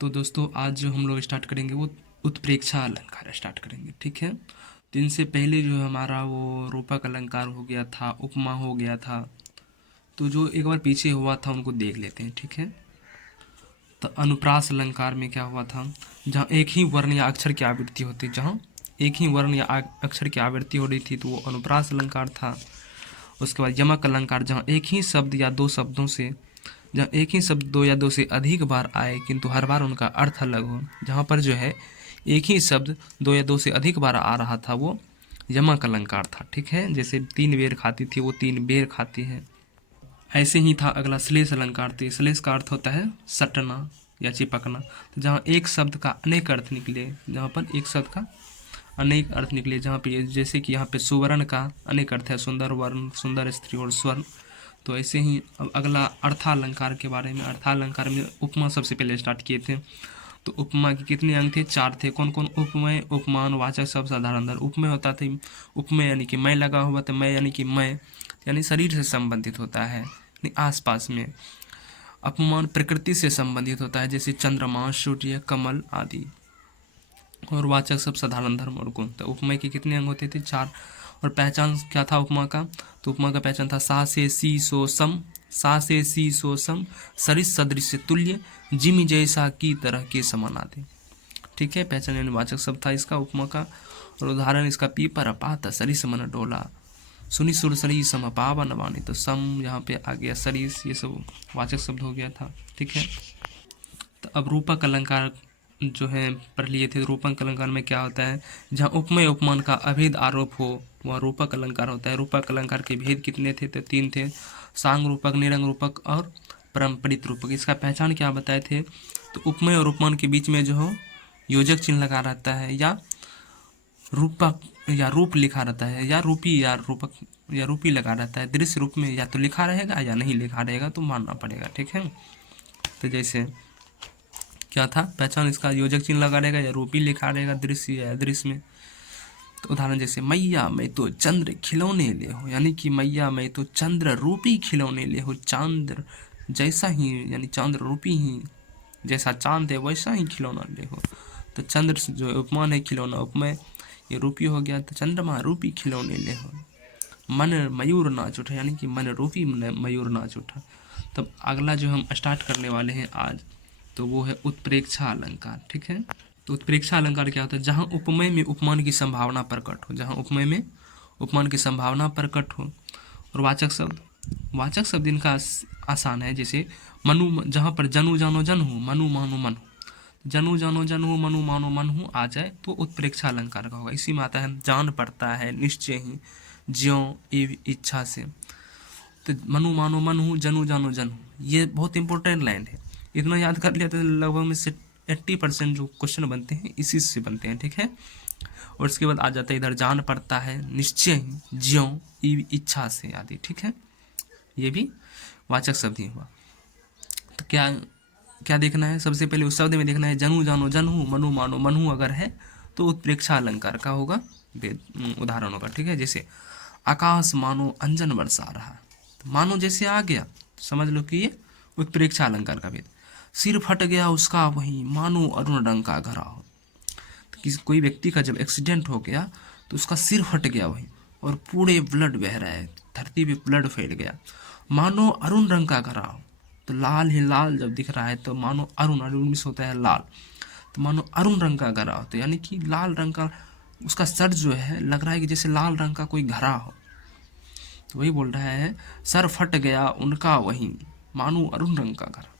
तो दोस्तों आज जो हम लोग स्टार्ट करेंगे वो उत्प्रेक्षा अलंकार स्टार्ट करेंगे, ठीक है। तो इनसे पहले जो हमारा वो रूपक अलंकार हो गया था, उपमा हो गया था। तो जो एक बार पीछे हुआ था उनको देख लेते हैं, ठीक है। तो अनुप्रास अलंकार में क्या हुआ था, जहाँ एक ही वर्ण या अक्षर की आवृत्ति होती, जहाँ एक ही वर्ण या अक्षर की आवृत्ति हो रही थी तो वो अनुप्रास अलंकार था। उसके बाद यमक अलंकार, जहाँ एक ही शब्द या दो शब्दों से, जहाँ एक ही शब्द दो या दो से अधिक बार आए किंतु हर बार उनका अर्थ अलग हो, जहाँ पर जो है एक ही शब्द दो या दो से अधिक बार आ रहा था वो यमक अलंकार था, ठीक है। जैसे 3 बेर खाती थी वो 3 बेर खाती है। ऐसे ही था अगला श्लेष अलंकार। तो श्लेष का अर्थ होता है सटना या चिपकना। तो जहाँ एक शब्द का अनेक अर्थ निकले, जहाँ पर एक शब्द का अनेक अर्थ निकले, जहाँ पे जैसे कि यहाँ पे सुवर्ण का अनेक अर्थ है, सुंदर वर्ण, सुंदर स्त्री और स्वर्ण। तो ऐसे ही अब अगला अर्थालंकार के बारे में। अर्थालंकार में उपमा सबसे पहले स्टार्ट किए थे। तो उपमा के कितने अंग थे? 4 थे। कौन कौन? उपमेय, उपमान, वाचक शब्द, साधारण धर्म। उपमेय होता था, उपमेय यानी कि मैं लगा हुआ, तो मैं यानी कि मैं यानी शरीर से संबंधित होता है, यानी आसपास में। अपमान प्रकृति से संबंधित होता है, जैसे चंद्रमा, सूर्य, कमल आदि। और वाचक सब साधारण धर्म और गुण। तो उपमेय के कितने अंग होते थे? 4। और पहचान क्या था उपमा का? तो उपमा का पहचान था सा से सी सो सम, सा से सी सो सम, सरिस सदृश तुल्य, जिमि जैसा की तरह के समान आदि, ठीक है। पहचान यानी वाचक शब्द था इसका उपमा का। और उदाहरण इसका पीपर पात सरिस मन डोला, सुनि सुर सरी सम पावन वाणी। तो सम यहाँ पे आ गया, सरिस, ये सब वाचक शब्द हो गया था, ठीक है। तो अब रूपक अलंकार जो है पढ़ लिए थे। रूपक अलंकार में क्या होता है, जहाँ उपमेय उपमान का अभेद आरोप हो वह रूपक अलंकार होता है। रूपक अलंकार के भेद कितने थे? तो 3 थे, सांग रूपक, निरंग रूपक और परम्परित रूपक। इसका पहचान क्या बताए थे? तो उपमेय और उपमान के बीच में जो हो योजक चिन्ह लगा रहता है, या रूपक या रूप लिखा रहता है, या रूपी या रूपक या रूपी लगा रहता है। दृश्य रूप में या तो लिखा रहेगा या नहीं लिखा रहेगा, तो मानना पड़ेगा, ठीक है। तो जैसे क्या था पहचान इसका, योजक चिन्ह लगा रहेगा या रूपी लिखा रहेगा दृश्य या दृश्य में। तो उदाहरण जैसे मैया मैं तो चंद्र खिलौने ले हो, यानी कि मैया मैं तो चंद्र रूपी खिलौने ले हो। चांद्र जैसा ही यानी चांद्र रूपी ही, जैसा चांद है वैसा ही खिलौना ले हो। तो चंद्र से जो उपमान है खिलौना, उपमेय ये रूपी हो गया। तो चंद्रमा रूपी खिलौने ले हो। मन मयूर नाच उठा, यानी कि मन रूपी मयूर नाच उठा। तब अगला जो हम स्टार्ट करने वाले हैं आज, तो वो है उत्प्रेक्षा अलंकार, ठीक है। तो उत्प्रेक्षा अलंकार क्या होता है? जहाँ उपमेय में उपमान की संभावना प्रकट हो, जहाँ उपमेय में उपमान की संभावना प्रकट हो। और वाचक शब्द, वाचक शब्द इनका आसान है, जैसे मनु, जहाँ पर जनु जानो जन हो, मनु मानो मन हो, जनु जानो जन हो, मनु मानो मन हो आ जाए तो उत्प्रेक्षा अलंकार का होगा। इसी में आता है जान पड़ता है निश्चय ही, ज्यों इच्छा से। तो मनु मानो मन हूँ, जनु जानो जन हूँ, ये बहुत इंपॉर्टेंट लाइन है। इतना याद कर लिया तो लगभग में से 80% जो क्वेश्चन बनते हैं इसी से बनते हैं, ठीक है। और उसके बाद आ जाता है इधर जान पड़ता है निश्चय ही, ज्यों इच्छा से आदि, ठीक है। ये भी वाचक शब्द ही हुआ। तो क्या क्या देखना है? सबसे पहले उस शब्द में देखना है जनु जानो जन हूँ, मनु मानो मन हूँ अगर है तो उत्प्रेक्षा अलंकार का होगा, उदाहरण होगा, ठीक है। जैसे आकाश मानो अंजन बरसा रहा, तो मानो जैसे आ गया, समझ लो कि ये उत्प्रेक्षा अलंकार का भेद। सिर फट गया उसका वहीं, मानो अरुण रंग का घरा हो। तो किसी कोई व्यक्ति का जब एक्सीडेंट हो गया तो उसका सिर फट गया वहीं और पूरे ब्लड बह रहा है, धरती पे ब्लड फैल गया, मानो अरुण रंग का घरा हो। तो लाल ही लाल जब दिख रहा है तो मानो अरुण, अरुण मिस होता है लाल, तो मानो अरुण रंग का घरा हो, तो यानी कि लाल रंग का उसका सर जो है लग रहा है कि जैसे लाल रंग का कोई घरा हो। तो वही बोल रहा है सर फट गया उनका वहीं, मानो अरुण रंग का घरा।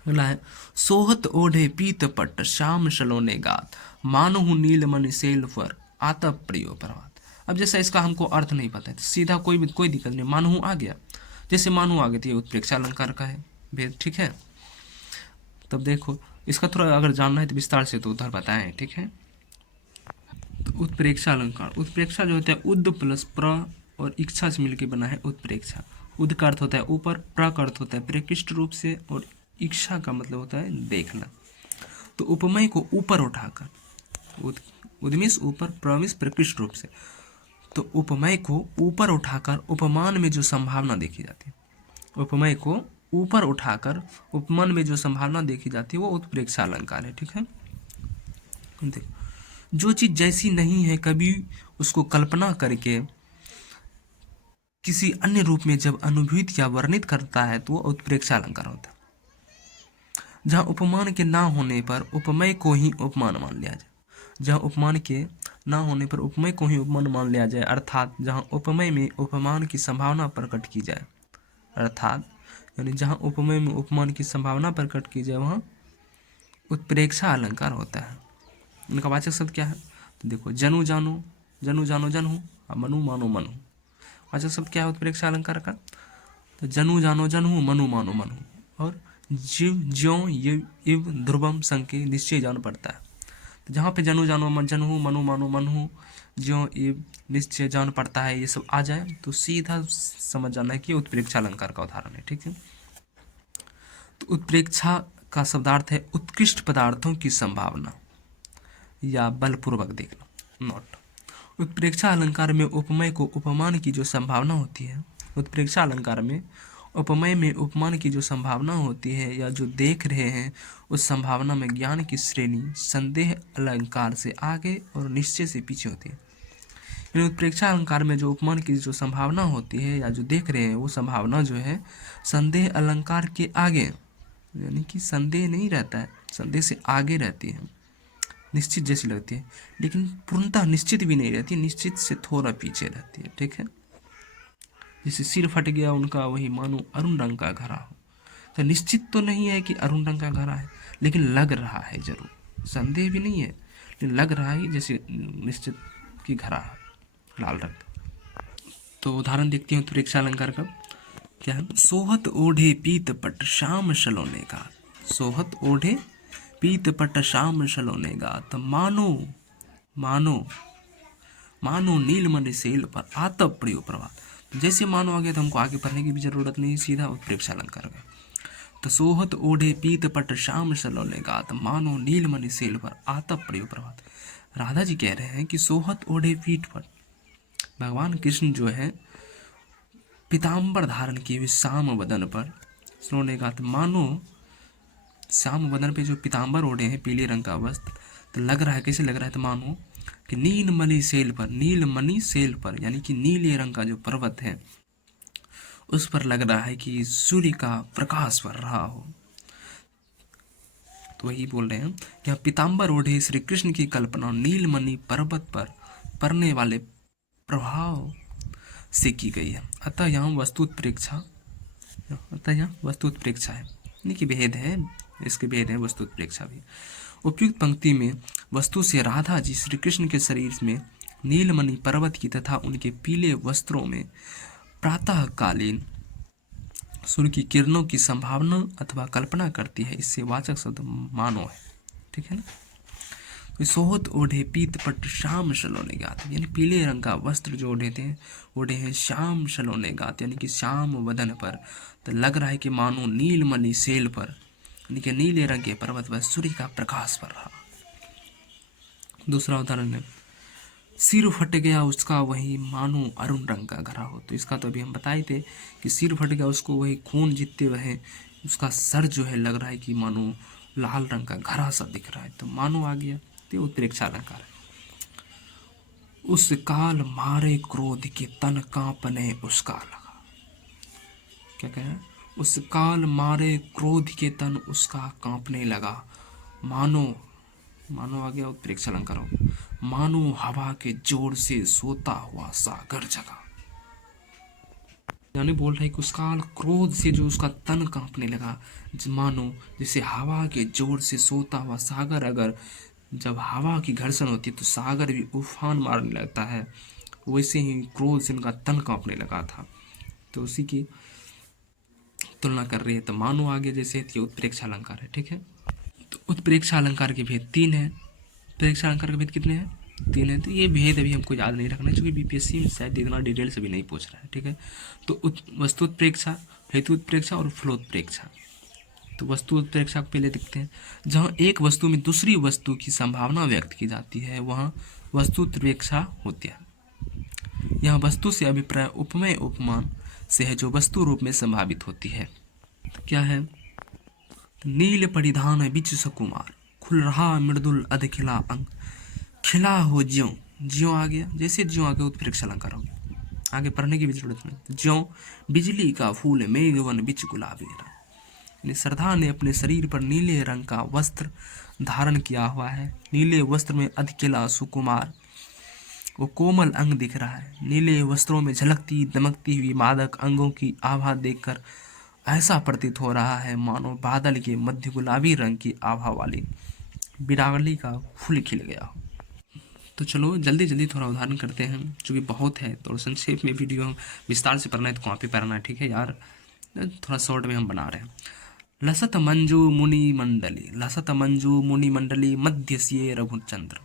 अगला है सोहत ओढ़े पीत पट, श्याम सलोने गात, मानो नीलमणि शैल पर आतप प्रियो प्रभात। अब जैसा इसका हमको अर्थ नहीं पता है तो सीधा कोई दिक्कत नहीं, मानहू आ गया, जैसे मानहू आ गया तो ये उत्प्रेक्षा अलंकार का है भेद, ठीक है। तब देखो इसका थोड़ा अगर जानना है तो विस्तार से तो उधर बताएं, ठीक है। तो उत्प्रेक्षा अलंकार, उत्प्रेक्षा जो होता है उद प्लस प्र और इच्छा से मिलकर बना है उत्प्रेक्षा। उद का अर्थ होता है ऊपर, प्र का अर्थ होता है प्रकृष्ट रूप से, और इच्छा का मतलब होता है देखना। तो उपमेय को ऊपर उठाकर, उद्मिस ऊपर, प्रमिस प्रकृष्ट रूप से, तो उपमेय को ऊपर उठाकर उपमान में जो संभावना देखी जाती है, उपमेय को ऊपर उठाकर उपमान में जो संभावना देखी जाती है वो उत्प्रेक्षा अलंकार है। ठीक है, देखो, जो चीज जैसी नहीं है कभी उसको कल्पना करके किसी अन्य रूप में जब अनुभूत या वर्णित करता है तो वो उत्प्रेक्षा अलंकार होता है। जहाँ उपमान के ना होने पर उपमेय को ही उपमान मान लिया जाए, जहाँ उपमान के ना होने पर उपमेय को ही उपमान मान लिया जाए, अर्थात जहाँ उपमेय में उपमान की संभावना प्रकट की जाए, अर्थात यानी जहाँ उपमेय में उपमान की संभावना प्रकट की जाए वहाँ उत्प्रेक्षा अलंकार होता है। उनका वाचक शब्द क्या है? तो देखो, जनु जानो, जनु जानो जनहु, और मनु मानो मनु। वाचक शब्द क्या है उत्प्रेक्षा अलंकार का? तो जनु जानो जनहु, मनु मानो मनु। और जीव ज्यों इव ध्रुवम संके निश्चय जान पड़ता है। तो जहाँ पे जनु जानो जनहु, मनु मानो मनहु, ज्यों इव निश्चय जान पड़ता है, ये सब आ जाए तो सीधा समझ जाना है कि उत्प्रेक्षा अलंकार का उदाहरण है। ठीक है, तो उत्प्रेक्षा का शब्दार्थ है उत्कृष्ट पदार्थों की संभावना या बलपूर्वक देखना। नोट, उत्प्रेक्षा अलंकार में उपमेय को उपमान की जो संभावना होती है, उत्प्रेक्षा अलंकार में उपमेय में उपमान की जो संभावना होती है या जो देख रहे हैं उस संभावना में ज्ञान की श्रेणी संदेह अलंकार से आगे और निश्चय से पीछे होती है। उत्प्रेक्षा अलंकार में जो उपमान की जो संभावना होती है या जो देख रहे हैं वो संभावना जो है संदेह अलंकार के आगे, यानी कि संदेह नहीं रहता है, संदेह से आगे रहती है, निश्चित जैसी लगती है, लेकिन पूर्णतः निश्चित भी नहीं रहती, निश्चित से थोड़ा पीछे रहती है। ठीक है, जैसे सिर फट गया उनका वही मानो अरुण रंग का घड़ा हो, तो निश्चित तो नहीं है कि अरुण रंग का घड़ा है, लेकिन लग रहा है जरूर, संदेह भी नहीं है लेकिन लग रहा है जैसे निश्चित की घड़ा है लाल रंग। तो उदाहरण देखते हैं उत्प्रेक्षा अलंकार का क्या है? सोहत ओढ़े पीत पट श्याम सलोने गात, सोहत ओढ़े पीत पट श्याम सलोने गात, मानो मानो मानो नीलमणि सेल पर आतप प्रियो प्रभात। जैसे मानो आ गया तो हमको आगे पढ़ने की भी जरूरत नहीं, सीधा उत्प्रेक्षा अलंकार का। तो सोहत ओढ़े पीत पट श्याम सलोने गात, मानो नीलमणि सेल पर आतप प्रियो प्रभात। राधा जी कह रहे हैं कि सोहत ओढ़े पीठ पर, भगवान कृष्ण जो है पीताम्बर धारण किए हुए श्याम वदन पर सलोने गात, मानो श्याम वदन पे जो पीताम्बर ओढ़े हैं पीले रंग का वस्त्र, तो लग रहा है, कैसे लग रहा है? तो मानो कि नीलमणि सेल पर, नीलमणि सेल पर यानी कि नीले रंग का जो पर्वत है उस पर लग रहा है कि सूर्य का प्रकाश पड़ रहा हो। तो वही बोल रहे हैं कि पीताम्बर ओढ़े श्री कृष्ण की कल्पना नीलमणि पर्वत पर पड़ने वाले प्रभाव से की गई है। अतः यहाँ वस्तुत्प्रेक्षा, अतः यहाँ वस्तुत्प्रेक्षा है, यानी कि भेद है, इसके भेद है वस्तुत्प्रेक्षा भी। उपयुक्त पंक्ति में वस्तु से राधा जी श्री कृष्ण के शरीर में नीलमणि पर्वत की तथा उनके पीले वस्त्रों में प्रातःकालीन सूर्य की किरणों की संभावना अथवा कल्पना करती है, इससे वाचक शब्द मानो है। ठीक है ना, तो सोहत ओढ़े पीत पट श्याम सलोने गात, यानी पीले रंग का वस्त्र जो ओढ़े हैं श्याम सलोने गात, यानी कि श्याम वदन पर, तो लग रहा है कि मानो नीलमणि सेल पर, यानी कि नीले रंग के पर्वत पर सूर्य का प्रकाश पड़ रहा। दूसरा उदाहरण है, सिर फट गया उसका वही मानो अरुण रंग का घड़ा हो। तो इसका तो अभी हम बताए थे कि सिर फट गया उसको वही खून जीतते हुए उसका सर जो है लग रहा है कि मानो लाल रंग का घड़ा सा दिख रहा है, तो मानो आ गया, तो उत्प्रेक्षा अलंकार है। उस काल मारे क्रोध के तन कांपने उसका लगा, क्या कह रहा है? उस काल मारे क्रोध के तन उसका कांपने लगा, मानो मानो आ गया उत्प्रेक्षा अलंकार हो, मानो हवा के जोर से सोता हुआ सागर जगा, यानी बोल रहा है कि उस काल क्रोध से जो उसका तन कांपने लगा, मानो जैसे हवा के जोर से सोता हुआ सागर, अगर जब हवा की घर्षण होती है तो सागर भी उफान मारने लगता है, वैसे ही क्रोध से उनका तन कांपने लगा था। तो उसी की तुलना कर रही है। तो मानो आगे जैसे ये उत्प्रेक्षा अलंकार है। ठीक है, तो उत्प्रेक्षा अलंकार के भेद 3 है। उत्प्रेक्षा अलंकार के भेद कितने हैं? 3 है। तो ये भेद अभी हमको याद नहीं रखना, क्योंकि बीपीएससी में शायद इतना डिटेल से भी नहीं पूछ रहा है। ठीक है, तो वस्तुत्प्रेक्षा, हेतुत्प्रेक्षा और फलोत्प्रेक्षा। तो वस्तुत्प्रेक्षा को पहले देखते हैं। जहाँ एक वस्तु में दूसरी वस्तु की संभावना व्यक्त की जाती है वहाँ वस्तुत्प्रेक्षा होती है। यहाँ वस्तु से अभिप्राय उपमेय उपमान से है जो वस्तु रूप में संभावित होती है। क्या है, नील परिधान बिच सकुमार, खुल रहा मृदुल अध खिला अंग, खिला हो ज्यों, ज्यों आ गया, जैसे ज्यों आ गया उत्प्रेक्षा अलंकार हो गया, आगे पढ़ने की भी जरूरत नहीं। ज्यों बिजली का फूल मेघवन बिच गुलाबी रंग, यानी श्रद्धा ने अपने शरीर पर नीले रंग का वस्त्र धारण किया हुआ है। नीले वस्त्र में अधकिला सुकुमार, वो कोमल अंग दिख रहा है। नीले वस्त्रों में झलकती दमकती हुई मादक अंगों की आभा देखकर ऐसा प्रतीत हो रहा है मानो बादल के मध्य गुलाबी रंग की आभा वाली बिरावली का फूल खिल गया हो। तो चलो जल्दी जल्दी थोड़ा उदाहरण करते हैं, क्योंकि बहुत है तो संक्षेप में वीडियो विस्तार से पढ़ना है तो कॉपी पर पढ़ना है, ठीक है यार, थोड़ा शॉर्ट में हम बना रहे हैं। लसत मंजू मुनि मंडली, लसत मंजू मुनि मंडली मध्यस्ये रघुचंद्र,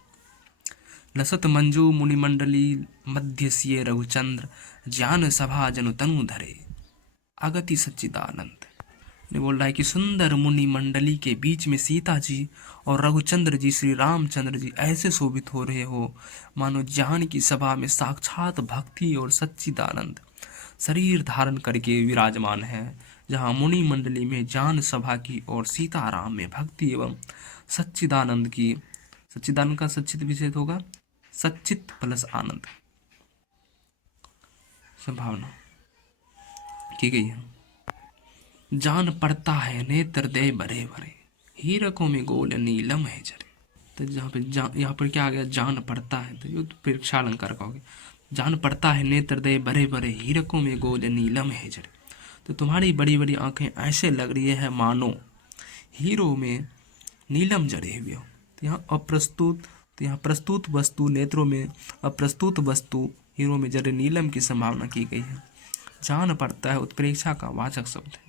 लसत मंजू मुनि मंडली मध्यस्ये रघुचंद्र, ज्ञान सभा जनु तनु धरे अगति सच्चिदानंद। ने बोल रहा है कि सुंदर मुनि मंडली के बीच में सीता जी और रघुचंद्र जी, श्री रामचंद्र जी ऐसे शोभित हो रहे हो मानो ज्ञान की सभा में साक्षात भक्ति और सच्चिदानंद शरीर धारण करके विराजमान है। जहाँ मुनि मंडली में ज्ञान सभा की और सीताराम में भक्ति एवं सच्चिदानंद की, सच्चिदानंद का सच्चित विशेष होगा सच्चित प्लस आनंद संभावना की गई है। जान पड़ता है नेत्र दे भरे भरे, हीरकों में गोल नीलम है जरे। तो यहाँ पर क्या आ गया, जान पड़ता है, तो ये परीक्षा अलंकार का हो गया। जान पड़ता है नेत्र दे भरे भरे, हीरकों में गोल नीलम है जरे। तो तुम्हारी बड़ी बड़ी आंखें ऐसे लग रही है मानो हीरो में नीलम जड़े हुए हो। तो यहाँ अप्रस्तुत, तो यहाँ प्रस्तुत वस्तु नेत्रों में, अप्रस्तुत वस्तु हीरो में जड़े नीलम की संभावना की गई है। जान पड़ता है उत्प्रेक्षा का वाचक शब्द है।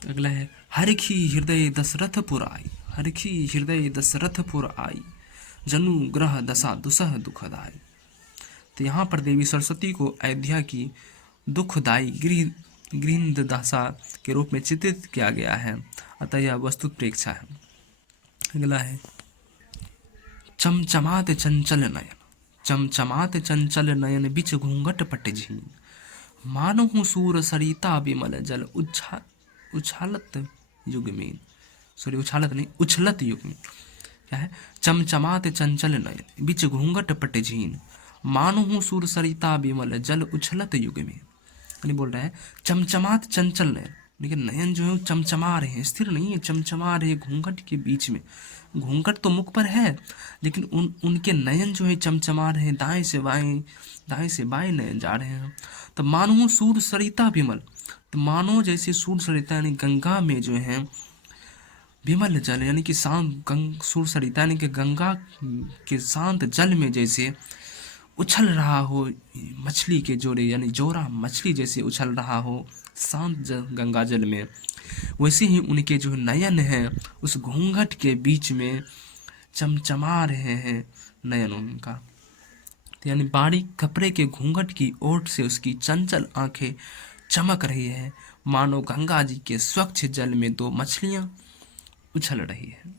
अगला है हरखी हृदय दशरथपुर आई, हरखी हृदय दशरथपुर आई, जनु ग्रह दशा दुसह दुखदाई। तो यहाँ पर देवी सरस्वती को अयोध्या की दुखदाई गृह दशा के रूप में चित्रित किया गया है, अतः यह वस्तुत प्रेक्षा है। अगला है चमचमात चंचल नयन, चमचमात चंचल नयन बिच घूंघट पट झीन, मानो सूर सरिता विमल जल उछालत युग में, सॉरी उछालत नहीं उछलत युग में। क्या है, चमचमात चंचल नयन बिच घूंघट पट झीन, मानो सूर सरिता विमल जल उछलत युग में। यानी बोल रहा है चमचमात चंचल नयन, लेकिन नयन जो है वो चमचमा रहे हैं, स्थिर नहीं है, चमचमा रहे घूंघट के बीच में। घूंघट तो मुख पर है लेकिन उनके नयन जो है चमचमा रहे हैं, दाएं से बाएं नयन जा रहे हैं। तो मानो सूर सरिता विमल, तो मानो जैसे सूर सरिता यानी गंगा में जो है विमल जल यानी कि शांत, सूर सरिता यानी कि गंगा के शांत जल में जैसे उछल रहा हो मछली के जोड़े, यानी जोरा मछली जैसे उछल रहा हो शांत गंगा जल में, वैसे ही उनके जो नयन हैं उस घूंघट के बीच में चमचमा रहे हैं नयन उनका। तो यानी बारीक कपड़े के घूंघट की ओट से उसकी चंचल आंखें चमक रही है, मानो गंगा जी के स्वच्छ जल में दो मछलियां उछल रही है।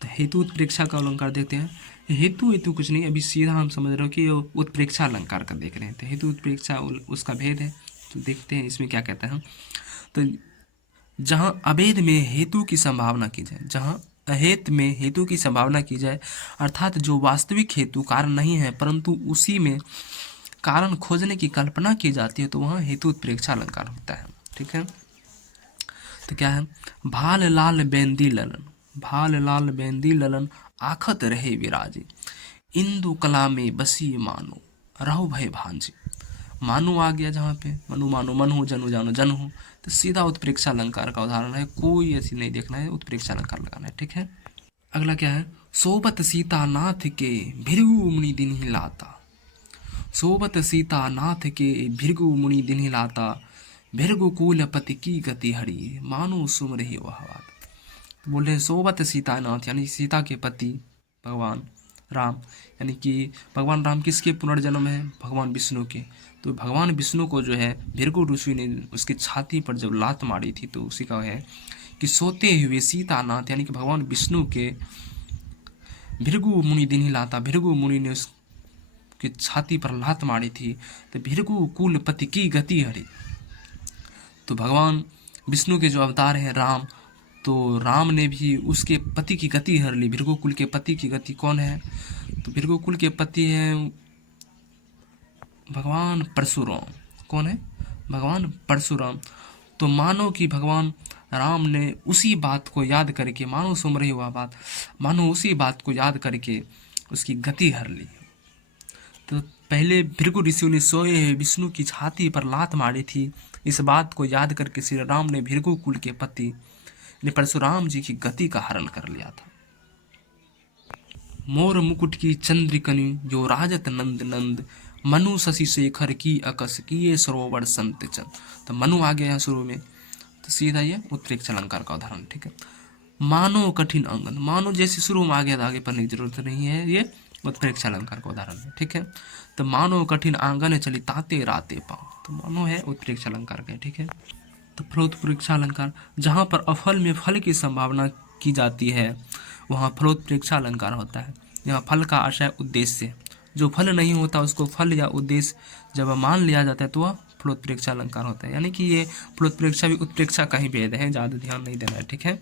तो हेतु उत्प्रेक्षा का अलंकार देखते हैं। हेतु कुछ नहीं, अभी सीधा हम समझ रहे हो कि उत्प्रेक्षा अलंकार का देख रहे हैं। तो हेतु उत्प्रेक्षा उसका भेद है, तो देखते हैं इसमें क्या कहता है। तो जहाँ अभेद में हेतु की संभावना की जाए, जहाँ अहेत में हेतु की संभावना की जाए, अर्थात जो वास्तविक हेतु कारण नहीं है परंतु उसी में कारण खोजने की कल्पना की जाती है, तो वहाँ हेतु उत्प्रेक्षा अलंकार होता है। ठीक है, तो क्या है, भाल लाल बेंदी ललन, भाल लाल बेंदी ललन आखत रहे विराजे, इंदु कला में बसी मानो रहो भय भांजे। मानो आ गया जहाँ पे, मनु मानो मन हो, जनु जानो जन हो, तो सीधा उत्प्रेक्षा अलंकार का उदाहरण है, कोई ऐसी नहीं देखना है, उत्प्रेक्षा अलंकार लगाना है। ठीक है, अगला क्या है, सोबत सीता नाथ के भृगु मुनि दिन ही लाता, सोबत सीता नाथ के भृगु मुनि दिन ही लाता, भृगु कुलपति की गति हरि मानो सुम रही वह बात। तो बोल रहे हैं सोबत सीता नाथ यानी सीता के पति भगवान राम, यानी कि भगवान राम किसके पुनर्जन्म है, भगवान विष्णु के। तो भगवान विष्णु को जो है भृगु ऋषि ने उसकी छाती पर जब लात मारी थी, तो उसी का है कि सोते हुए सीतानाथ यानी कि भगवान विष्णु के भृगु मुनि दिन ही लाता, भृगु मुनि ने उसकी छाती पर लात मारी थी, तो भृगु कुलपति की गति हरी। तो भगवान विष्णु के जो अवतार हैं राम, तो राम ने भी उसके पति की गति हर ली। भृगुकुल के पति की गति कौन है? तो भृगुकुल के पति हैं भगवान परशुराम। कौन है? भगवान परशुराम। तो मानो कि भगवान राम ने उसी बात को याद करके, मानो सुन रही हुआ बात, मानो उसी बात को याद करके उसकी गति हर ली। तो पहले भृगु ऋषियों ने सोए विष्णु की छाती पर लात मारी थी। इस बात को याद करके श्री राम ने भृगु कुल के पति ने परशुराम जी की गति का हरण कर लिया था। मोर मुकुट की चंद्रिकनी जो राजत नंद नंद, मनु शशि शेखर की अकस किए सरोवर संत चंद। तो मनु आ गया है शुरू में, तो सीधा ये उत्प्रेक्ष अलंकार का उदाहरण। ठीक है। मानो कठिन अंगन, मानो जैसे शुरू में आ गया था, आगे पढ़ने की जरूरत नहीं है, ये उत्प्रेक्ष अलंकार का उदाहरण है। ठीक है। तो मानो कठिन आंगन चली ताते राते पाँव, तो मानो है उत्प्रेक्ष अलंकार का। ठीक है। तो फलोत्प्रेक्षा अलंकार, जहाँ पर अफल में फल की संभावना की जाती है वहाँ फलोत्प्रेक्षा अलंकार होता है। यहाँ फल का आशय उद्देश्य, जो फल नहीं होता उसको फल या उद्देश्य जब मान लिया जाता है तो वह फलोत्प्रेक्षा अलंकार होता है। यानी कि ये फलोत्प्रेक्षा भी उत्प्रेक्षा का ही भेद है, ज़्यादा ध्यान नहीं देना है। ठीक है।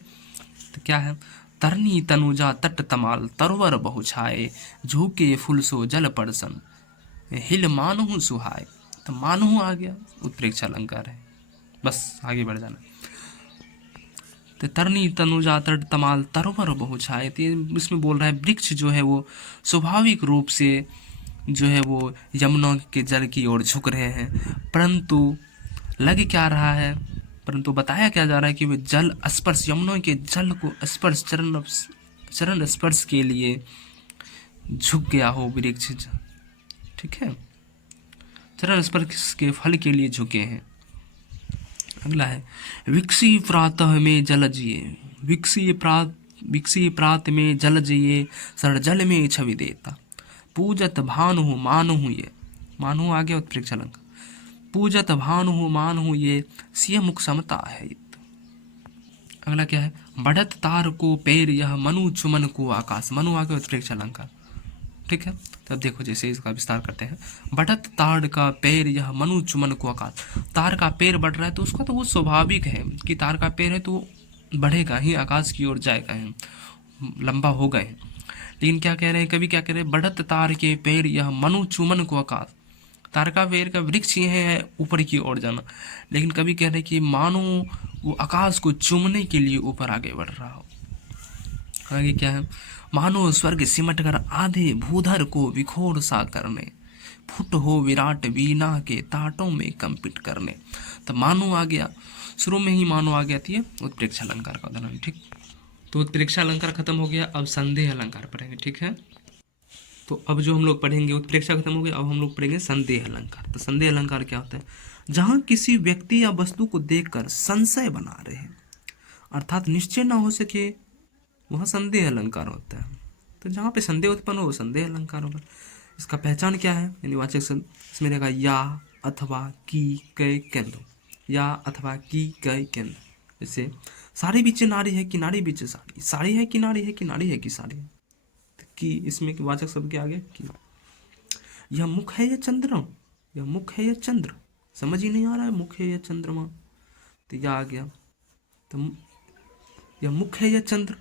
तो क्या है? तरनी तनुजा तट तमाल तरवर बहु छाए, झूके फुल सो जल परसन हिल मानहु सुहाय। तो मानहु आ गया, उत्प्रेक्षा अलंकार है। बस आगे बढ़ जाना। तो तरनी तनुजा तट तमाल तरवर बहु छाए, तो इसमें बोल रहा है वृक्ष जो है वो स्वाभाविक रूप से जो है वो यमुना के जल की ओर झुक रहे हैं, परंतु लग क्या रहा है, परंतु बताया क्या जा रहा है कि वे जल स्पर्श, यमुना के जल को स्पर्श, चरण स्पर्श के लिए झुक गया हो वृक्ष। ठीक है। चरण स्पर्श के फल के लिए झुके हैं। अगला है विकसी प्रातः में जल जिए, विकसी प्रात में जल जिए, सर जल में छवि देता, पूजत भानु मानु ये, मानु आ गया उत्प्रेक्ष अलंकार। पूजत भानु मानु ये सिय मुख समता है। अगला क्या है? बढ़त तार को पैर यह मनु चुमन को आकाश, मनु आ गया उत्प्रेक्ष अलंकार। ठीक है। तब देखो जैसे इसका विस्तार करते हैं। बढ़त तार का पैर यह मनु चुमन को आकाश, तार का पैर बढ़ रहा है तो उसका तो वो स्वाभाविक है कि तार का पैर है तो बढ़ेगा ही, आकाश की ओर जाएगा है, लंबा हो गए। लेकिन क्या कह रहे हैं, कभी क्या कह रहे हैं, बढ़त तार के पैर यह मनु चुमन को आकाश, तार का पैर का वृक्ष ये है ऊपर की ओर जाना। लेकिन कभी कह रहे हैं कि मानो वो आकाश को चूमने के लिए ऊपर आगे बढ़ रहा हो। आगे क्या है? मानो स्वर्ग सिमट कर आधे भूधर को विखोर सा करने, फुट हो विराट वीणा के ताटों में कंपित करने। तो मानो आ गया, शुरू में ही मानो आ गया थी, उत्प्रेक्षा अलंकार का उदाहरण। ठीक। तो उत्प्रेक्षा अलंकार खत्म हो गया, अब संदेह अलंकार पढ़ेंगे। ठीक है। तो अब जो हम लोग पढ़ेंगे, उत्प्रेक्षा खत्म हो गया, अब हम लोग पढ़ेंगे संदेह अलंकार। तो संदेह अलंकार क्या होता है? जहाँ किसी व्यक्ति या वस्तु को देखकर संशय बना रहे हैं, अर्थात निश्चय ना हो सके, वह संदेह अलंकार होता है। तो जहाँ पे संदेह उत्पन्न हो संदेह अलंकार होगा। इसका पहचान क्या है? यानी वाचक शब्द इसमें रहेगा या अथवा की कई केंद्र, या अथवा की कई केंद्र। जैसे साड़ी बीचे नारी है कि नारी बीचे साड़ी, साड़ी है कि नारी है कि नारी है कि साड़ी है। तो की इसमें वाचक शब्द के आगे की। यह मुख है या चंद्रमा, यह मुख है या चंद्र, समझ ही नहीं आ रहा है मुख है या चंद्रमा, तो यह आ गया। तो यह मुख है या चंद्र,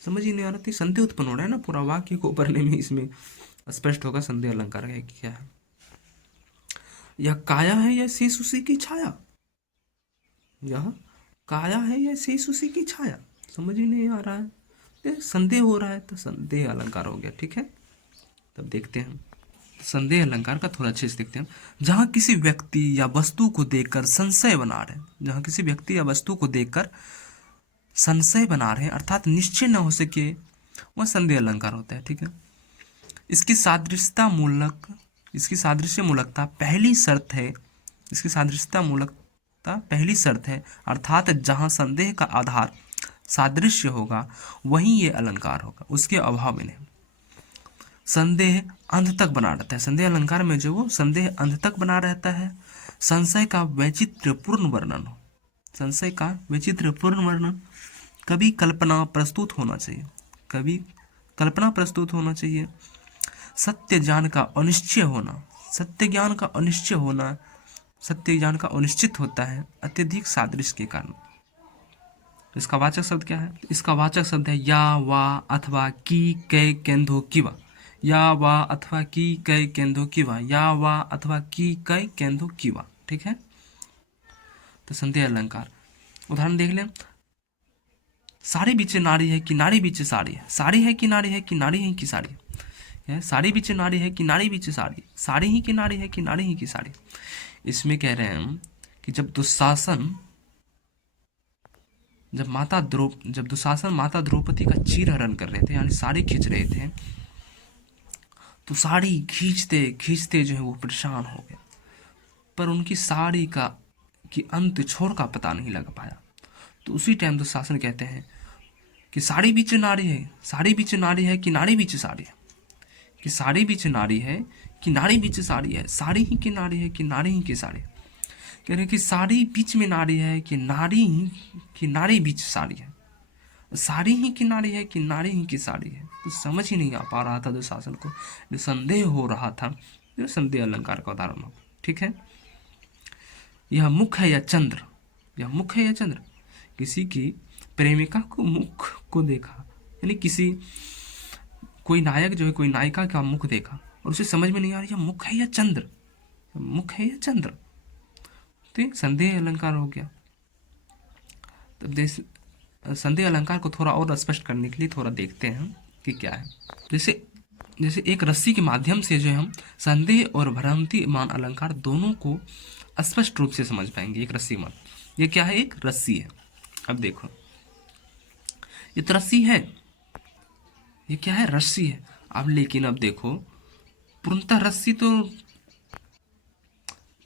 समझ ही नहीं आ रहा थी, संदेह उत्पन्न हो रहा है ना, पूरा वाक्य को पढ़ने में इसमें स्पष्ट होगा संदेह अलंकार है क्या है। यह काया है या शेष उसी की छाया, यह काया है या शेष उसी की छाया, समझ ही नहीं आ रहा है, संदेह हो रहा है, तो संदेह अलंकार हो गया। ठीक है। तब देखते हैं संदेह अलंकार का थोड़ा अच्छे से देखते हैं। जहाँ किसी व्यक्ति या वस्तु को देखकर संशय बना रहे हैं, जहाँ किसी व्यक्ति या वस्तु को देखकर संशय बना रहे हैं, अर्थात निश्चय न हो सके, वह संदेह अलंकार होता है। ठीक है। इसकी सादृश्य मूलकता पहली शर्त है, इसकी सादृश्यता मूलकता पहली शर्त है, अर्थात जहाँ संदेह का आधार सादृश्य होगा वहीं ये अलंकार होगा, उसके अभाव में नहीं। संदेह अंत तक बना रहता है, संदेह अलंकार में जो वो संदेह अंत तक बना रहता है। संशय का वैचित्र्यपूर्ण वर्णन हो, संशय का वैचित्र्यपूर्ण वर्णन, कभी कल्पना प्रस्तुत होना चाहिए, कभी कल्पना प्रस्तुत होना चाहिए। सत्य ज्ञान का अनिश्चय होना, सत्य ज्ञान का अनिश्चय होना, सत्य ज्ञान का अनिश्चित होता है अत्यधिक सादृश्य के कारण। इसका वाचक शब्द क्या है? इसका वाचक शब्द है या, वा अथवा की, कै, केंधो, किवा। या, वा अथवा की, कै, केंधो, किवा। या, वा अथवा की, कै, केंधो, किवा। ठीक है। तो संदेह अलंकार उदाहरण देख लें। साड़ी बीचे नारी है कि नारी बीचे साड़ी है। साड़ी है कि नारी है कि नारी है कि साड़ी है। साड़ी बीचे नारी है कि नारी बीचे साड़ी। साड़ी ही की नारी है कि नारी ही की साड़ी। इसमें कह रहे हैं हम कि जब दुशासन माता द्रौपदी का चीर हरण कर रहे थे, यानी साड़ी खींच रहे थे, तो साड़ी खींचते खींचते जो है वो परेशान हो गए, पर उनकी साड़ी की अंत छोर का पता नहीं लग पाया। तो उसी टाइम दुशासन कहते हैं कि साड़ी बीच नारी है। साड़ी बीच नारी है कि नारी बीच साड़ी है। कि साड़ी बीच नारी है कि नारी बीच साड़ी है। साड़ी ही की नारी है कि नारी ही की साड़ी है। कह रहे हैं कि साड़ी बीच में नारी है कि नारी बीच साड़ी है। साड़ी ही की नारी है कि नारी ही की साड़ी है। कुछ समझ ही नहीं आ पा रहा था दुशासन को, जो संदेह हो रहा था, जो संदेह अलंकार का उदाहरण हो। ठीक है। यह मुख है या चंद्र। यह मुख है या चंद्र। किसी की प्रेमिका को मुख को देखा, यानी कोई नायक जो है कोई नायिका का मुख देखा और उसे समझ में नहीं आ रहा यह मुख है या चंद्र, मुख है या चंद्र। तो एक संदेह अलंकार हो गया। तब संदेह अलंकार को थोड़ा और स्पष्ट करने के लिए थोड़ा देखते हैं कि क्या है। जैसे एक रस्सी के माध्यम से जो है हम संदेह और भ्रांति मान अलंकार दोनों को स्पष्ट रूप से समझ पाएंगे। एक रस्सी मान, ये क्या है? एक रस्सी है। अब देखो, ये तो रस्सी है, ये क्या है? रस्सी है। अब लेकिन अब देखो,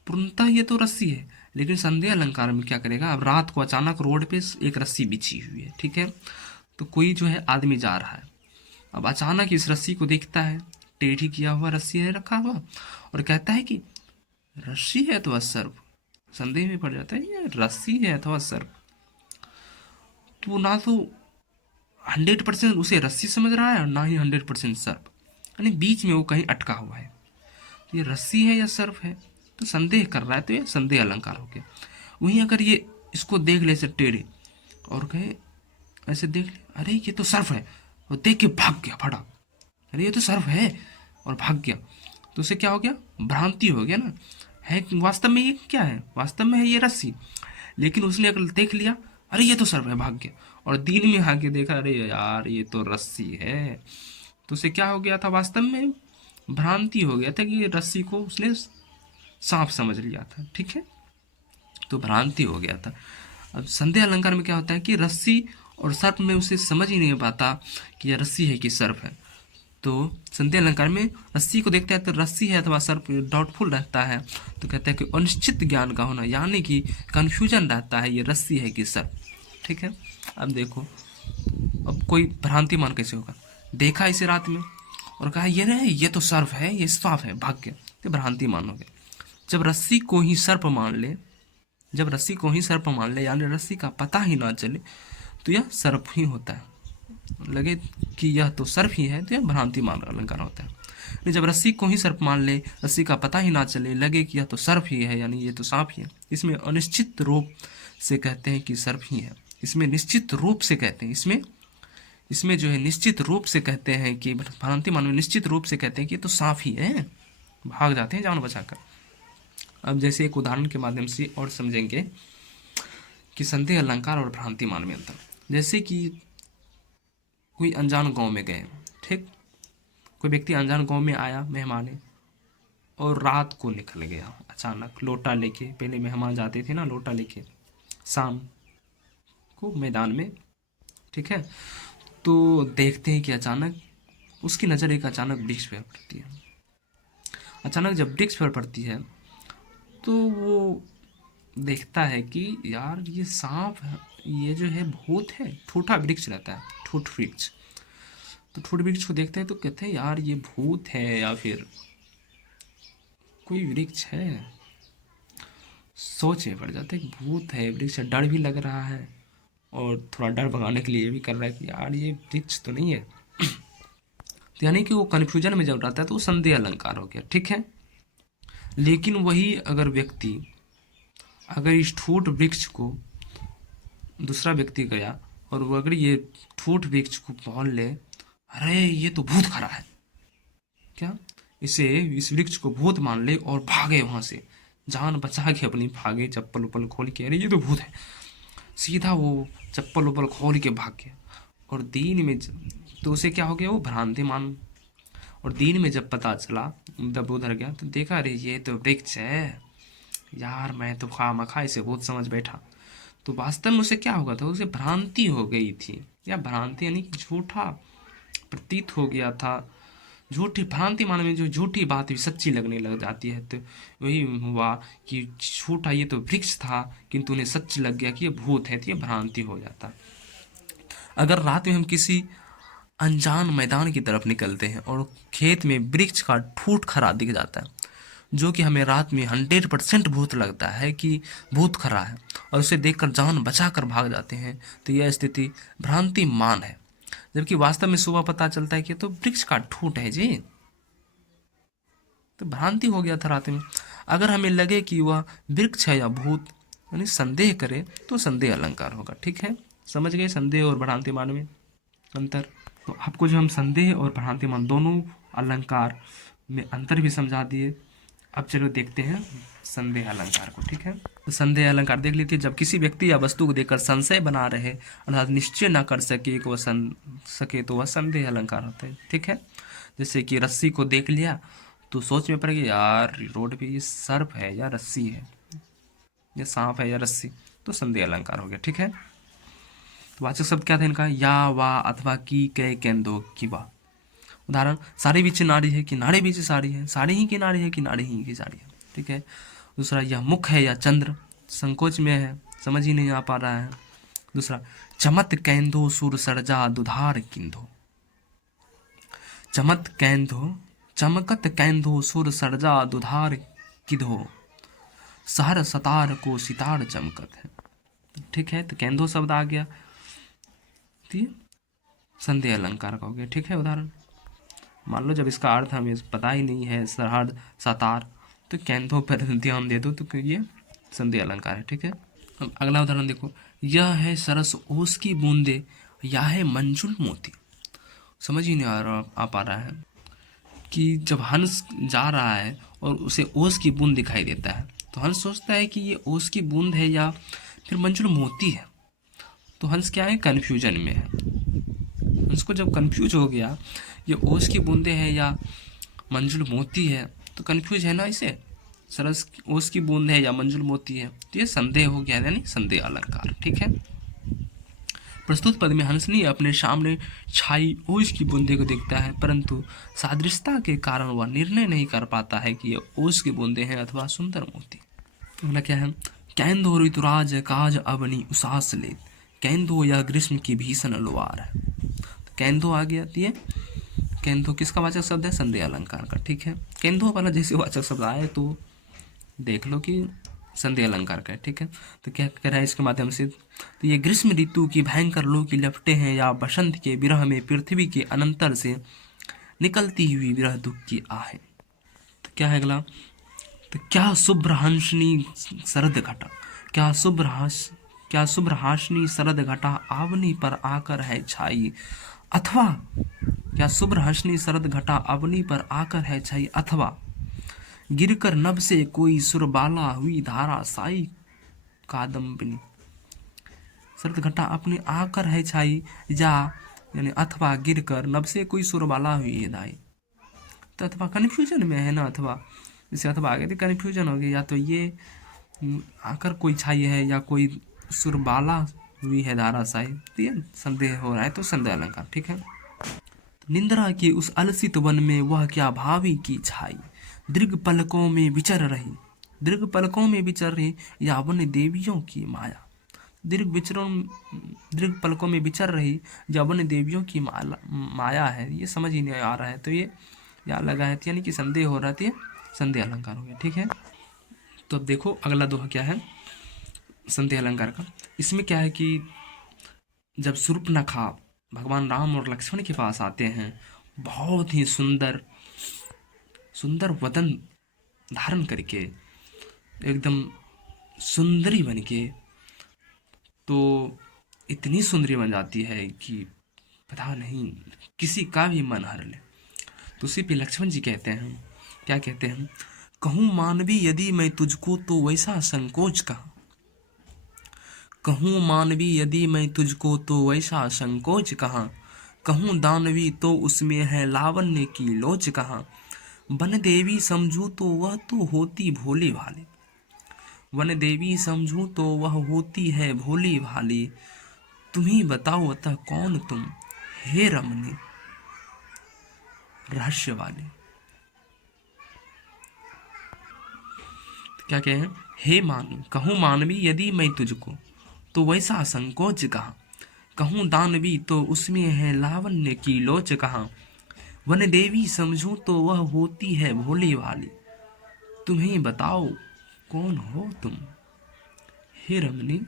पूर्णतः ये तो रस्सी है, लेकिन संदेह अलंकार में क्या करेगा? अब रात को अचानक रोड पे एक रस्सी बिछी हुई है, ठीक है, तो कोई जो है आदमी जा रहा है, अब अचानक इस रस्सी को देखता है, टेढ़ी किया हुआ रस्सी है रखा हुआ, और कहता है कि रस्सी है अथवा सर्प। संदेह में पड़ जाता है ये रस्सी है अथवा सर्प। तो ना तो 100% उसे रस्सी समझ रहा है और ना ही 100% सर्प, यानी बीच में वो कहीं अटका हुआ है। ये रस्सी है या सर्प है, तो संदेह कर रहा है, तो ये संदेह अलंकार हो गया। वहीं अगर ये इसको देख ले ऐसे टेढ़े और कहे, ऐसे देख ले, अरे ये तो सर्प है, और देख के भाग गया फटा, अरे ये तो सर्प है, और भाग गया, तो उसे क्या हो गया? भ्रांति हो गया ना। है वास्तव में ये क्या है? वास्तव में है ये रस्सी, लेकिन उसने अगर देख लिया अरे ये तो सर्प है, भाग गया, और दिन में आके देखा अरे यार ये तो रस्सी है, तो उसे क्या हो गया था? वास्तव में भ्रांति हो गया था कि ये रस्सी को उसने सांप समझ लिया था। ठीक है, तो भ्रांति हो गया था। अब संदेह अलंकार में क्या होता है कि रस्सी और सर्प में उसे समझ ही नहीं पाता कि यह रस्सी है कि सर्प है। तो संदेह अलंकार में रस्सी को देखता है तो रस्सी है अथवा सर्प डाउटफुल रहता है, तो कहता है कि अनिश्चित ज्ञान का होना, यानी कि कन्फ्यूजन रहता है, ये रस्सी है कि सर्प। ठीक है। अब देखो, अब कोई भ्रांति मान कैसे होगा? देखा इसे रात में और कहा ये नहीं, ये तो सर्प है, ये सांप है, भाग गया, तो भ्रांति मान हो गया। जब रस्सी को ही सर्प मान ले, यानी रस्सी का पता ही ना चले, तो यह सर्प ही होता है। लगे कि यह तो सर्प ही है, तो यह भ्रांति मान अलंकार होता है। जब रस्सी को ही सर्प मान ले, रस्सी का पता ही ना चले, लगे कि यह तो सर्प ही है, यानी ये तो सांप ही है, इसमें अनिश्चित रूप से कहते हैं कि सर्प ही है। इसमें निश्चित रूप से कहते हैं, इसमें जो है निश्चित रूप से कहते हैं कि भ्रांति मान में निश्चित रूप से कहते हैं कि ये तो सांप ही है, भाग जाते हैं जान बचाकर। अब जैसे एक उदाहरण के माध्यम से और समझेंगे कि संदेह अलंकार और भ्रांति मान में अंतर। जैसे कि कोई अनजान गांव में गए, ठीक, कोई व्यक्ति अनजान गांव में आया मेहमान है, और रात को निकल गया अचानक लोटा लेके। पहले मेहमान जाते थे ना लोटा लेके शाम को मैदान में, ठीक है, तो देखते हैं कि अचानक उसकी नज़र एक अचानक वृक्ष पर पड़ती है। अचानक जब वृक्ष पर पड़ती है तो वो देखता है कि यार ये सांप है, ये जो है भूत है। ठूठा वृक्ष रहता है, ठूठ वृक्ष, तो ठूठ वृक्ष को देखते हैं तो कहते हैं यार ये भूत है या फिर कोई वृक्ष है। सोच में पड़ जाता है कि भूत है, वृक्ष है, डर भी लग रहा है, और थोड़ा डर भगाने के लिए ये भी कर रहा है कि यार ये वृक्ष तो नहीं है। तो यानी कि वो कन्फ्यूजन में जब रहता है तो वो संदेह अलंकार हो गया। ठीक है, लेकिन वही अगर व्यक्ति अगर इस ठूठ वृक्ष को दूसरा व्यक्ति गया और वो अगर ये ठूठ वृक्ष को बोल ले, अरे ये तो भूत खड़ा है, क्या इसे इस वृक्ष को भूत मान ले, और भागे वहां से, जान बचा के अपनी भागे, चप्पल उप्पल खोल के, अरे ये तो भूत है, सीधा वो चप्पल उप्पल खोल के भाग गया। और दिन में तो उसे क्या हो गया, वो भ्रांति मान। और दिन में जब पता चला, जब उधर गया तो देखा, अरे ये तो वृक्ष है यार, मैं तो खामखा इसे भूत समझ बैठा। तो वास्तव में उसे क्या होगा था, उसे भ्रांति हो गई थी, या भ्रांति यानी कि झूठा प्रतीत हो गया था। झूठी भ्रांति माने में जो झूठी बात भी सच्ची लगने लग जाती है, तो वही हुआ कि झूठा ये तो वृक्ष था, किंतु उन्हें सच लग गया कि ये भूत है, तो ये भ्रांति हो जाता। अगर रात में हम किसी अनजान मैदान की तरफ निकलते हैं और खेत में वृक्ष का ठूंठ खड़ा दिख जाता है, जो कि हमें रात में 100% भूत लगता है कि भूत खड़ा है, और उसे देखकर जान बचाकर भाग जाते हैं, तो यह स्थिति भ्रांति मान है। जबकि वास्तव में सुबह पता चलता है कि तो वृक्ष का ठूंठ है जी, तो भ्रांति हो गया था रात में। अगर हमें लगे कि वह वृक्ष है या भूत, यानी संदेह करे, तो संदेह अलंकार होगा। ठीक है, समझ गए संदेह और भ्रांतिमान में अंतर। तो आपको जो हम संदेह और भ्रांतिमान दोनों अलंकार में अंतर भी समझा दिए। अब चलो देखते हैं संदेह अलंकार को। ठीक है, तो संदेह अलंकार देख लीजिए, जब किसी व्यक्ति या वस्तु को देखकर संशय बना रहे, अर्थात निश्चय ना कर सके कि वह सके, तो वह संदेह अलंकार होता है। ठीक है, जैसे कि रस्सी को देख लिया तो सोच में पड़ गया, यार रोड पे ये सर्प है या रस्सी है, ये सांप है या रस्सी, तो संदेह अलंकार हो गया। ठीक है, तो वाचक शब्द क्या था इनका, या, वा, अथवा, की, कै, केंदो, की, वा। उदाहरण, साड़ी बीच नाड़ी है कि नाड़ी बीच साड़ी है, साड़ी ही की नाड़ी है कि नाड़ी ही की साड़ी है। ठीक है, दूसरा, यह मुख है या चंद्र, संकोच में है, समझ ही नहीं आ पा रहा है। दूसरा, चमत कैंधो सुर सरजा दुधार किंधो, चमत कैंधो, चमकत कैंधो सुर सरजा दुधार किधो, सहर सतार को सितार चमकत है। ठीक है, तो कैंधो शब्द आ गया, ठीक, संदेह अलंकार का हो गया। ठीक है, उदाहरण मान लो जब इसका अर्थ हमें पता ही नहीं है, सरहद सतार, तो कैंधो पर ध्यान दे दो, तो ये संदेह अलंकार है। ठीक है, अब अगला उदाहरण देखो, यह है सरस ओस की बूंदे, या है मंजुल मोती। समझ ही नहीं आ पा रहा है कि जब हंस जा रहा है और उसे ओस की बूंद दिखाई देता है, तो हंस सोचता है कि ये ओस की बूंद है या फिर मंजुल मोती है। तो हंस क्या है, कन्फ्यूजन में है। हंस को जब कन्फ्यूज हो गया, ये ओस की बूंदे हैं या मंजुल मोती है, तो कन्फ्यूज है ना इसे, सरस ओस की बूंद है या मंजुल मोती है, तो ये संदेह हो गया, यानी संदेह अलंकार। ठीक है, प्रस्तुत पद में हंसनी अपने सामने छाई ओस की बूंदे को देखता है, परंतु सादृश्यता के कारण वह निर्णय नहीं कर पाता है कि ये ओस की बूंदे हैं अथवा सुंदर मोती। अगला क्या है, कैंधो ऋतुराज काज अवनी उसास ले, कैंधो यह ग्रीष्म की भीषण लुआर है। तो कैंधो आ गया, ये कैंधो किसका वाचक शब्द है, संदेह अलंकार का। ठीक है, कैंधो वाला जैसे वाचक शब्द आए तो देख लो कि संदेह अलंकार का है। ठीक है, तो क्या कह रहा है इसके माध्यम से, तो ये ग्रीष्म ऋतु की भयंकर लू की लपटे हैं, या बसंत के विरह में पृथ्वी के अनंतर से निकलती हुई विरह दुख की आहें। तो क्या है अगला, तो क्या शुभ्र हंसनी शरद घटा, क्या शुभ्र हासनी शरद घटा आवनी पर आकर है छाई, अथवा क्या शुभ्र हंसनी शरद घटा आवनी पर आकर है छाई, अथवा गिरकर नभ से कोई सुरबाला हुई धारा साई कादम्बिनी। शरद घटा अपने आकर है छाई, या यानी अथवा गिरकर नभ से कोई सुरबाला हुई है दाई। तो अथवा कन्फ्यूजन में है ना, अथवा जैसे अथवा आगे तो कन्फ्यूजन हो गई, या तो ये आकर कोई छाई है या कोई सुरबाला हुई है धाराशाही, तो ये संदेह हो रहा है, तो संदेह अलंकार। ठीक है, निंद्रा की उस अलसित वन में वह क्या भावी की छाई, दीर्घ पलकों में विचर रही, दीर्घ पलकों में विचर रही या वन देवियों की माया। दीर्घ पलकों में विचर रही या वन देवियों की माया है, ये समझ ही नहीं आ रहा है, तो ये या लगा है, यानी कि संदेह हो रहा है, संदेह अलंकार हो गया। ठीक है, तो अब देखो अगला दोहा क्या है संदेह अलंकार का। इसमें क्या है कि जब शूर्पणखा भगवान राम और लक्ष्मण के पास आते हैं, बहुत ही सुंदर सुंदर वदन धारण करके, एकदम सुंदरी बन के, तो इतनी सुंदरी बन जाती है कि पता नहीं किसी का भी मन हर ले। तो उसी पे लक्ष्मण जी कहते हैं, क्या कहते हैं, कहूँ मानवी यदि मैं तुझको तो वैसा संकोच कहाँ, कहूँ मानवी यदि मैं तुझको तो वैसा संकोच कहाँ, कहूँ दानवी तो उसमें है लावण्य की लोच कहाँ, वन देवी समझूं तो वह तो होती भोली भाली, वन देवी समझूं तो वह होती है भोली भाली, तुम्ही बताओ अतः कौन तुम हे रमणी रहस्य वाले। क्या कहे, हे मानव कहूँ मानवी यदि मैं तुझको तो वैसा संकोच कहाँ, कहूँ दानवी तो उसमें है लावण्य की लोच कहाँ, वन देवी समझूं तो वह होती है भोली भाली, तुम्हें बताओ कौन हो तुम हे रमणी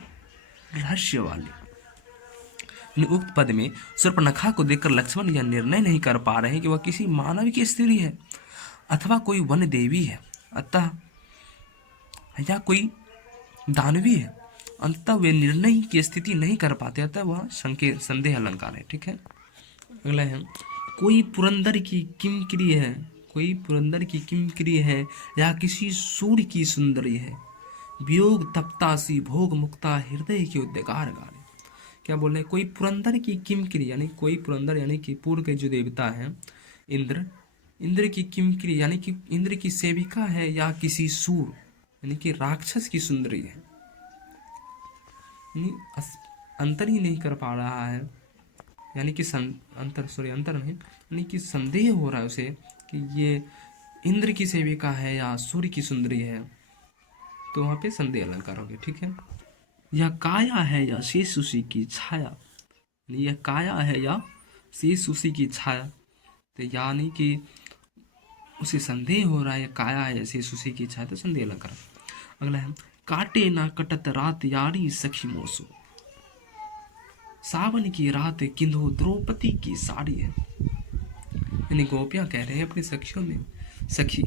रहस्य वाले। उक्त पद में शूर्पणखा को देखकर लक्ष्मण यह निर्णय नहीं कर पा रहे कि वह किसी मानव की स्त्री है अथवा कोई वन देवी है, अतः या कोई दानवी है, अंततः वे निर्णय की स्थिति नहीं कर पाते, अतः वह संदेह अलंकार है। ठीक है, अगला है, कोई पुरंदर की किमकरी है, कोई पुरंदर की किमकरी है या किसी सूर्य की सुंदरी है, वियोग तप्ता सी भोग मुक्ता हृदय के उद्गार गाने। क्या बोल रहे हैं, कोई पुरंदर की किमकरी यानी कोई पुरंदर यानी कि पूर्व के जो देवता हैं इंद्र, इंद्र की किमकरी यानी कि इंद्र की सेविका है या किसी सूर यानी कि राक्षस की सुंदरी है, अंतर ही नहीं कर पा रहा है, यानी कि अंतर नहीं, यानी कि संदेह हो रहा है उसे कि ये इंद्र की सेविका है या सूर्य की सुंदरी है, तो वहां पे संदेह अलंकार हो गया। ठीक है, यह काया है या शेष उसी की छाया, यह काया है या शेष उसी की छाया, तो यानी कि उसे संदेह हो रहा है काया है या शेष उसी की छाया, तो संदेह अलंकार। अगला है, काटे ना कटत रात यारी सखी मोसो, सावन की रात किंधो द्रौपदी की साड़ी है, यानी गोपियां कह रहे हैं अपनी सखियों में, सखी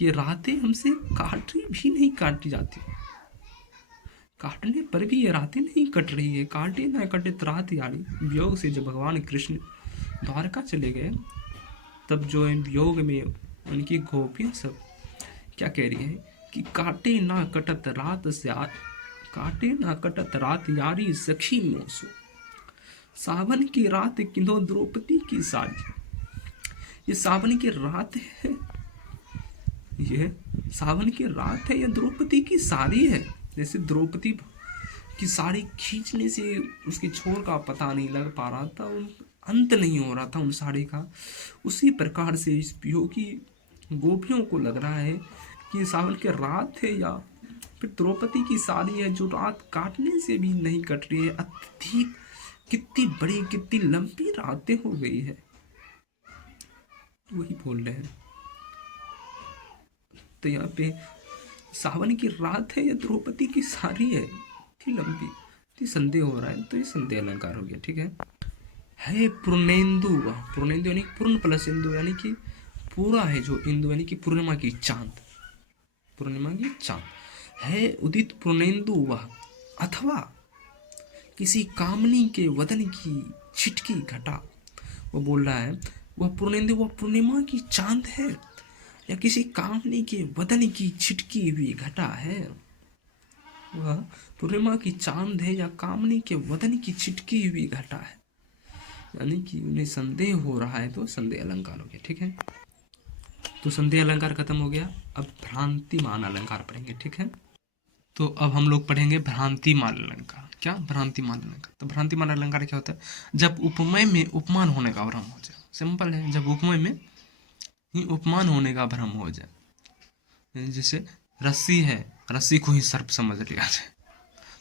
ये रातें हमसे काटी भी नहीं काटी जाती, काटने पर भी ये रातें नहीं कट रही है, काटे ना कटे रात यारी। वियोग से जब भगवान कृष्ण द्वारका चले गए तब जो वियोग में उनकी गोपियां सब क्या कह रही है कि काटे ना कटत रात से काटे ना कटत रात यारी सखी मोसो, सावन की रात किंधो द्रौपदी की साड़ी। ये सावन की रात है, ये सावन की रात है या द्रौपदी की साड़ी है, जैसे द्रौपदी की साड़ी खींचने से उसके छोर का पता नहीं लग पा रहा था, अंत नहीं हो रहा था उन साड़ी का, उसी प्रकार से इस योगी गोपियों को लग रहा है कि सावन की रात है या फिर द्रौपदी की साड़ी है जो रात काटने से भी नहीं कट रही है, अत्यधिक कितनी बड़ी कितनी लंबी रातें हो गई है, वही बोल रहे हैं। तो यहाँ पे सावन की रात है या द्रौपदी की साड़ी है इतनी लंबी, इतनी संदेह हो रहा है, तो ये संदेह अलंकार हो गया। ठीक है पूर्णेंदु, पूर्णेंदु यानी पूर्ण प्लस इंदु यानी कि पूरा है जो इंदु यानी कि पूर्णिमा की चांद, पूर्णिमा की चांद है उदित पूर्णेंदु वह, अथवा किसी कामनी के वदन की छिटकी घटा, वो बोल रहा है वह पूर्णेंदु वह पूर्णिमा की चांद है या किसी कामनी के वदन की छिटकी हुई घटा है, वह पूर्णिमा की चांद है या कामनी के वदन की छिटकी हुई घटा है, यानी कि उन्हें संदेह हो रहा है, तो संदेह अलंकार हो गया। ठीक है, तो संदेह अलंकार खत्म हो गया, अब भ्रांतिमान अलंकार पढ़ेंगे। ठीक है, तो अब हम लोग पढ़ेंगे भ्रांतिमान अलंकार। क्या भ्रांतिमान अलंकार, तो भ्रांतिमान अलंकार क्या होता है, जब उपमेय में उपमान होने का भ्रम हो जाए, सिंपल है, जब उपमेय में ही उपमान होने का भ्रम हो जाए, जैसे रस्सी है, रस्सी को ही सर्प समझ लिया जाए,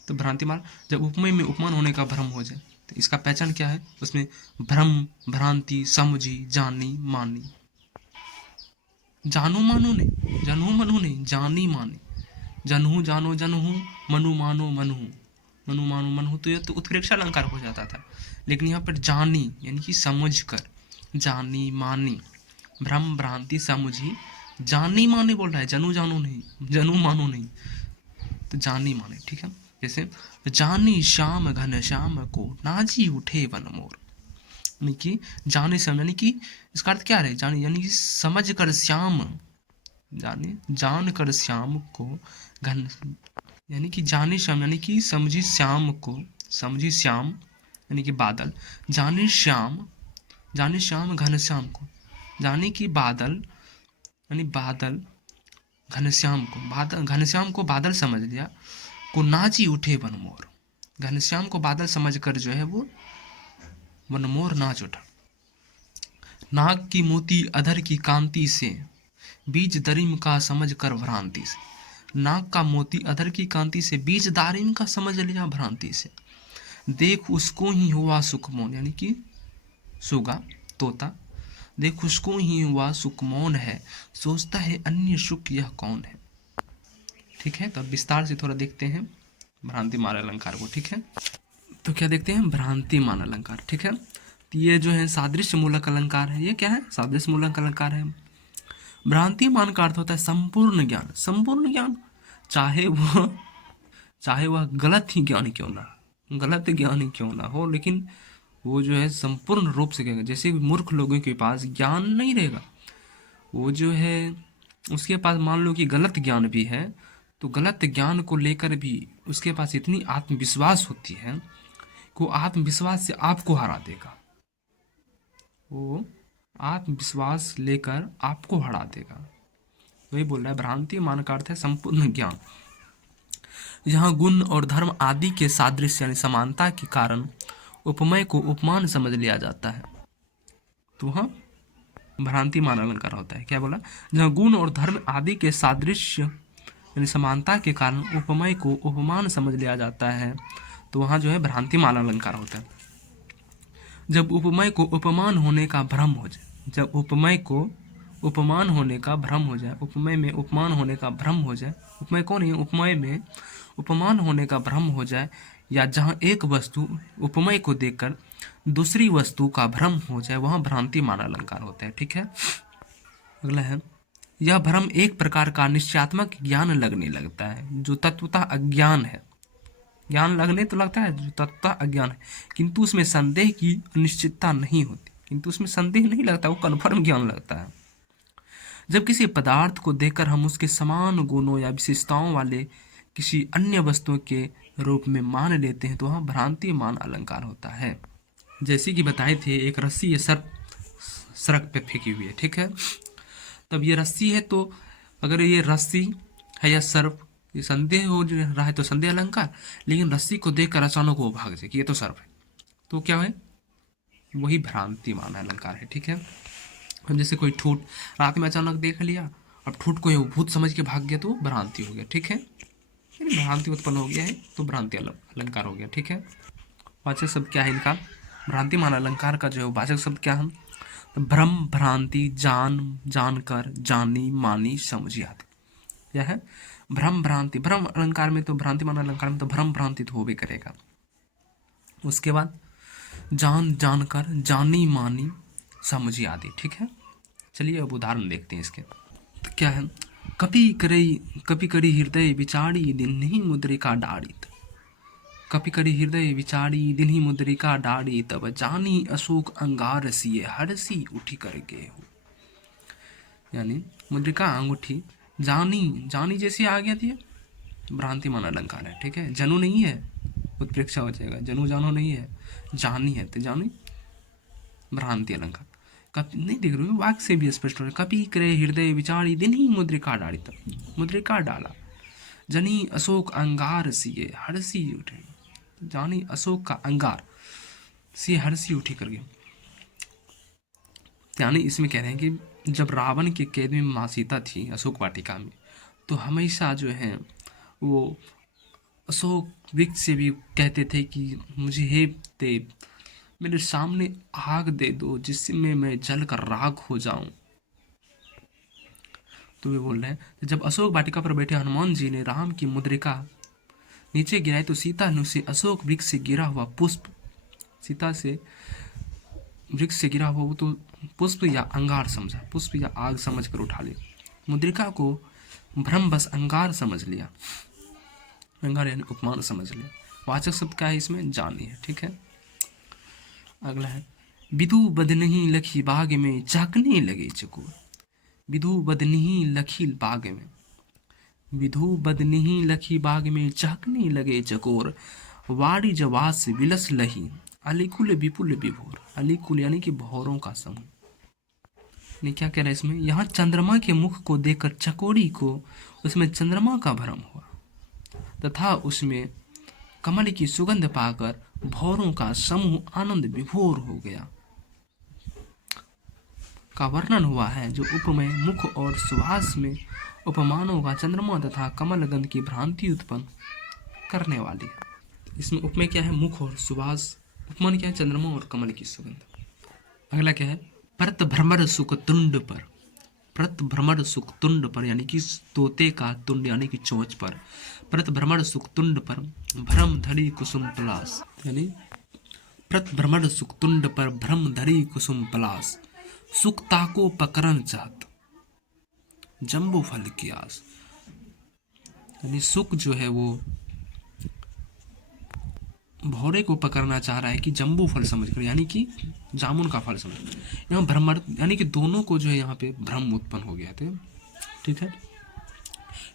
तो भ्रांतिमान जब उपमेय में उपमान होने का भ्रम हो जाए, तो इसका पहचान क्या है, उसमें भ्रम भ्रांति समझी जानी मानी, जानो मानो नहीं, जनहू मनु नहीं, जानी मानी, जनहू जानो जनहू, मनु मानो मनहू, मनु मानो मनहू, तो यह तो उत्प्रेक्षा अलंकार हो जाता था, लेकिन यहाँ पर जानी यानी कि समझ कर, जानी मानी, भ्रम भ्रांति समझी जानी माने बोल रहा है, जनू जानो नहीं, जनू मानो नहीं, तो जानी माने। ठीक है, जैसे जानी श्याम घन श्याम को नाजी उठे वन मोर, यानी कि जाने श्याम, यानी कि इसका अर्थ क्या है, जाने यानी कि समझ कर श्याम, जाने जान कर श्याम को घन, यानी कि जाने श्याम यानी कि समझी श्याम को, समझी श्याम यानी कि बादल, जाने श्याम घन श्याम को, जाने कि बादल यानी बादल, घनश्याम को बादल, घनश्याम को बादल समझ लिया, को नाची उठे वनमोर, घनश्याम को बादल समझकर जो है वो वनमोर नाच उठा। नाग की मोती अधर की कांति से, बीज दरिम का समझ कर भ्रांति से, नाग का मोती अधर की कांति से, बीज दारिम का समझ लिया भ्रांति से, देख उसको ही हुआ सुखमोन, यानी कि सुगा तोता, देख उसको ही हुआ सुखमौन है, सोचता है अन्य सुख यह कौन है। ठीक है, तो अब विस्तार से थोड़ा देखते हैं भ्रांतिमान अलंकार को। ठीक है, तो क्या देखते हैं, भ्रांतिमान अलंकार। ठीक है, तो ये जो है सादृश्य मूलक अलंकार है। ये क्या है, सादृश्य मूलक अलंकार है। भ्रांतिमान का अर्थ होता है संपूर्ण ज्ञान, संपूर्ण ज्ञान, चाहे वह गलत ही ज्ञान क्यों ना, गलत ज्ञान ही क्यों ना हो, लेकिन वो जो है संपूर्ण रूप से कहेगा। जैसे मूर्ख लोगों के पास ज्ञान नहीं रहेगा, वो जो है उसके पास मान लो कि गलत ज्ञान भी है, तो गलत ज्ञान को लेकर भी उसके पास इतनी आत्मविश्वास होती है कि वो आत्मविश्वास से आपको हरा देगा, वो आत्मविश्वास लेकर आपको हरा देगा। वही बोल रहा है, भ्रांति मान का अर्थ है संपूर्ण ज्ञान। यहाँ गुण और धर्म आदि के सादृश्य यानी समानता के कारण उपमय को उपमान समझ लिया जाता है, तो वहाँ भ्रांतिमान अलंकार होता है। क्या बोला, जहाँ गुण और धर्म आदि के सादृश्य यानी समानता के कारण उपमय को उपमान समझ लिया जाता है, तो वहाँ जो है भ्रांतिमान अलंकार होता है। जब उपमय को उपमान होने का भ्रम हो जाए, जब उपमय को उपमान होने का भ्रम हो जाए, उपमय में उपमान होने का भ्रम हो जाए, उपमय कौन है, उपमय में उपमान होने का भ्रम हो जाए, या जहाँ एक वस्तु उपमय को देखकर दूसरी वस्तु का भ्रम हो जाए, वहाँ भ्रांतिमान अलंकार होता है। ठीक है, अगला है, यह भ्रम एक प्रकार का निश्चयात्मक ज्ञान लगने लगता है जो तत्वतः अज्ञान है, ज्ञान लगने तो लगता है जो तत्वतः अज्ञान है, किंतु उसमें संदेह की अनिश्चितता नहीं होती, किंतु उसमें संदेह नहीं लगता, वो कन्फर्म ज्ञान लगता है। जब किसी पदार्थ को देखकर हम उसके समान गुणों या विशेषताओं वाले किसी अन्य वस्तु के रूप में मान लेते हैं, तो वहाँ भ्रांतिमान अलंकार होता है। जैसे कि बताए थे, एक रस्सी ये सड़क पे फेंकी हुई है। ठीक है, तब ये रस्सी है, तो अगर ये रस्सी है या सर्प, ये संदेह हो रहा है तो संदेह अलंकार, लेकिन रस्सी को देखकर अचानक वो भाग जाए कि ये तो सर्प है, तो क्या है, वही भ्रांतिमान अलंकार है। ठीक है, अब जैसे कोई ठूठ रात में अचानक देख लिया, अब ठूठ को भूत समझ के भाग गया, तो भ्रांति हो गया। ठीक है, भ्रांति उत्पन्न हो गया है, तो भ्रांति अलंकार हो गया। ठीक है, वाचक शब्द क्या है इनका, भ्रांतिमान अलंकार का जो है वाचक शब्द क्या है, तो भ्रम, भ्रांति, जानकर, जानी, मानी, समझी आदि। क्या है, भ्रम भ्रांति, भ्रम अलंकार में तो भ्रांतिमान अलंकार में तो भ्रम भ्रांति तो हो भी करेगा। उसके बाद जानकर, जानी, मानी, समझी आदि। ठीक है, चलिए अब उदाहरण देखते हैं इसके। तो क्या है, कपि करी हृदय विचारी दिन ही मुद्रिका डाड़ित, कपि करी हृदय विचारी दिन ही मुद्रिका डाड़ी, तब जानी अशोक अंगार सिए हरसी उठी कर गे हो, यानी मुद्रिका अंगूठी, जानी जैसे आ गया थी, भ्रांतिमान अलंकार है। ठीक है, जनु नहीं है, उत्प्रेक्षा हो जाएगा, जनु जानो नहीं है, जानी है, तो जानी भ्रांति अलंकार। नहीं देख रहे हो, वाक्य से भी स्पष्ट हो रहा है, कपि करे हृदय विचारी दिन ही मुद्रिका डाली, तब मुद्रिका डाला, जनी अशोक अंगार सिए हरसी उठे, जानी अशोक का अंगार से हरसी उठी करके, यानी इसमें कह रहे हैं कि जब रावण के कैद में माँ सीता थी अशोक वाटिका में, तो हमेशा जो है वो अशोक वृक्ष से भी कहते थे कि मुझे हे देव, मेरे सामने आग दे दो जिसमें मैं जल कर राख हो जाऊं। तो वे बोल रहे हैं, जब अशोक वाटिका पर बैठे हनुमान जी ने राम की मुद्रिका नीचे गिराई, तो सीता ने उसे अशोक वृक्ष से गिरा हुआ पुष्प, सीता से वृक्ष से गिरा हुआ वो तो पुष्प या अंगार समझा, पुष्प या आग समझ कर उठा लिया, मुद्रिका को भ्रमवश अंगार समझ लिया। अलंकार यानी उपमान समझ ले। वाचक शब्द क्या है इसमें, जानिए। ठीक है, अगला है विधु बदनही लखी बाग में झांकने लगे चकोर। विधु बदनही लखी बाग में, विधु बदनही लखी बाग में झांकने लगे चकोर। वाड़ी जवास विलस लही अलिकुल विपुल विभोर। अलिकुल यानी कि भौरों का समूह। ने क्या कह रहा है इसमें, यहाँ चंद्रमा के मुख को देखकर चकोरी को उसमें चंद्रमा का भ्रम हुआ तथा उसमें कमल की सुगंध पाकर भौरों का समूह आनंद विभोर हो गया का वर्णन हुआ है, जो उपमेय मुख और सुभाष में उपमानों का चंद्रमा तथा कमल गंध की भ्रांति उत्पन्न करने वाली है। इसमें उपमेय क्या है, मुख और सुभाष, उपमान क्या है, चंद्रमा और कमल की सुगंध। अगला क्या है, परत भ्रमर सुख तुंड पर। परत भ्रमर सुख तुंड पर यानी कि तोते का तुंड यानी कि चोंच पर। परत भ्रमर सुख तुंड पर भ्रम धरी कुसुम पलास, यानी परत भ्रमर सुख तुंड पर भ्रम धरी कुसुम पलास। सुख ताको पकड़न चाहत जम्बू फल की आस, यानी सुख जो है वो भौरे को पकड़ना चाह रहा है कि जम्बू फल समझकर, यानी कि जामुन का फल समझकर। यहाँ भ्रमर यानी कि दोनों को जो है यहाँ पे भ्रम उत्पन्न हो गया थे। ठीक है,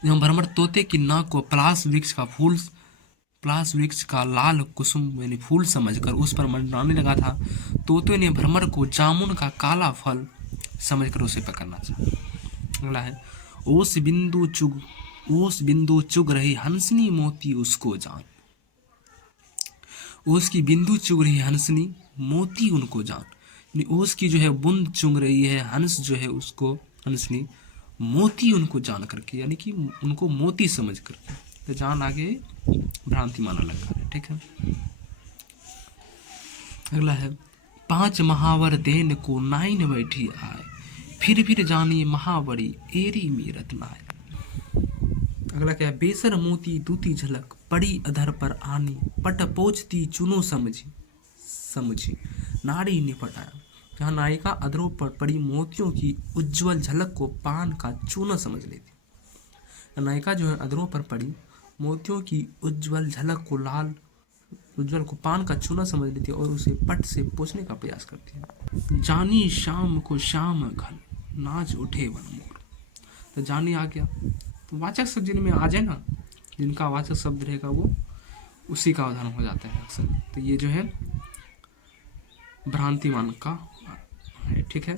यहाँ भ्रमर तोते की नाक को पलाश वृक्ष का फूल, पलाश वृक्ष का लाल कुसुम यानी फूल समझकर उस पर मंडराने लगा था। तोते ने भ्रमर को जामुन का काला फल समझकर उसे पकड़ना चाहा। अगला है ओस बिंदु चुग रही हंसनी मोती उसको जान। ओस की बिंदु चुग रही हंसनी मोती उनको जान, ओस की जो है बूंद चुग रही है, हंस जो है उसको हंसनी मोती उनको जान करके, यानी कि उनको मोती समझ करके। तो जान आगे भ्रांति माना लगा है। ठीक है, अगला है पांच महावर देन को नाइन बैठी आए, फिर जानी महावरी एरी मीरत नाय। अगला क्या है, बेसर मोती दूती झलक पड़ी अधर पर आनी, पट पोछती चुनो समझी नाड़ी निपट आया। जहाँ नायिका अधरों पर पड़ी मोतियों की उज्जवल झलक को पान का चूना समझ लेती। नायिका जो है अधरों पर पड़ी मोतियों की उज्जवल झलक को उज्जवल को पान का चूना समझ लेती है और उसे पट से पोछने का प्रयास करती है। जानी शाम को शाम घन नाच उठे वन मोर। तो जानी आ गया, तो वाचक शब्द जिनमें आ जाए ना, जिनका वाचक शब्द रहेगा वो उसी का उदाहरण हो जाता है अक्सर। तो ये जो है भ्रांतिमान का है। ठीक है,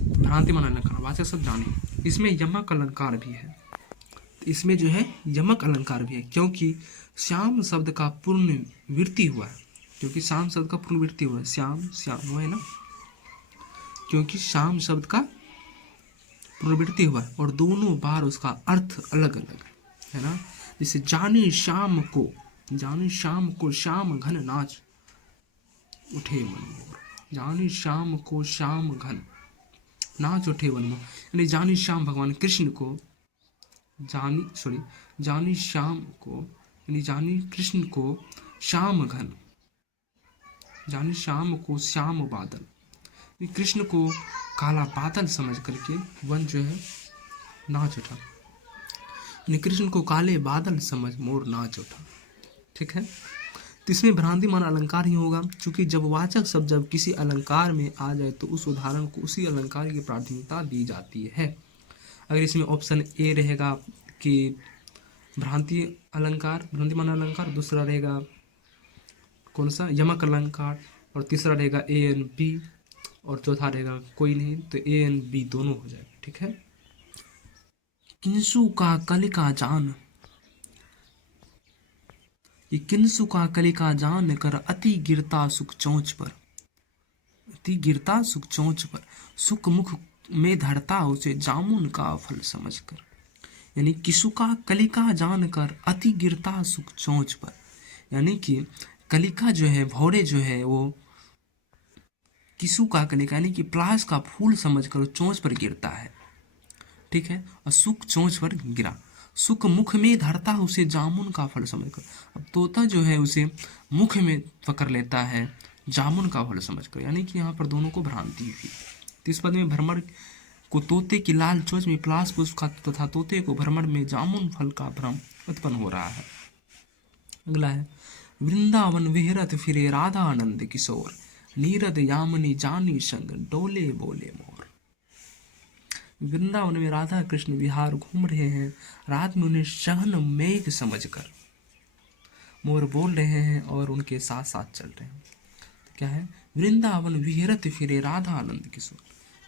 भ्रांतिमान अलंकार वाचक शब्द जाने। इसमें यमक अलंकार भी है, इसमें जो है यमक अलंकार भी है, क्योंकि श्याम शब्द का पूर्ण वृत्ति हुआ है, क्योंकि श्याम शब्द का पूर्ण वृत्ति हुआ है, श्याम श्याम हुआ है ना, क्योंकि श्याम शब्द का पुनर्वृत्ति हुआ है और दोनों बार उसका अर्थ अलग अलग है ना। जैसे जानी शाम को शाम घन नाच उठे मनमोर, जानी शाम को शाम घन नाच उठे मनमोर, यानी जानी शाम भगवान कृष्ण को जानी शाम को यानी जानी कृष्ण को शाम घन, जानी शाम को श्याम बादल, कृष्ण को काला बादल समझ करके वन जो है नाच उठा, यानी कृष्ण को काले बादल समझ मोर नाच उठा। ठीक है, तो इसमें भ्रांतिमान अलंकार ही होगा, क्योंकि जब वाचक शब्द जब किसी अलंकार में आ जाए तो उस उदाहरण को उसी अलंकार की प्राथमिकता दी जाती है। अगर इसमें ऑप्शन ए रहेगा कि भ्रांतिमान अलंकार, दूसरा रहेगा कौन सा, यमक अलंकार, और तीसरा रहेगा ए एंड बी, और चौथा रहेगा कोई नहीं, तो ए एंड बी दोनों हो जाएगा। ठीक है, किंसु का कलिका जान, ये किंसु का कलिका जान कर अति गिरता सुख चोंच पर, अति गिरता सुख चोंच पर, सुख मुख में धरता उसे जामुन का फल समझकर, यानी किसु का कलिका जान कर अति गिरता सुख चोंच पर, यानी कि कलिका जो है भौरे जो है वो किसु का कलिका यानी कि पलाश का फूल समझकर चोंच पर गिरता है। ठीक है, और सुख चोंच पर गिरा, सुख मुख में धरता उसे जामुन का फल समझकर। अब तोता जो है उसे मुख में पकड़ लेता है जामुन का फल समझकर, यानी कि यहाँ पर दोनों को भ्रांति हुई। तो इस पद में भ्रमर को तोते की लाल चोंच में पलाश पुष्प का तथा तोते को भ्रमर में जामुन फल का भ्रम उत्पन्न हो रहा है। अगला है, वृंदावन विहरत फिरे राधा आनंद किशोर, नीरद यामिनी जानी संग डोले बोले मोर। वृंदावन में राधा कृष्ण विहार घूम रहे हैं, रात में उन्हें शहन मेघ समझकर मोर बोल रहे हैं और उनके साथ साथ चल रहे हैं। तो क्या है, वृंदावन विहरत फिरे राधा आनंद किशोर,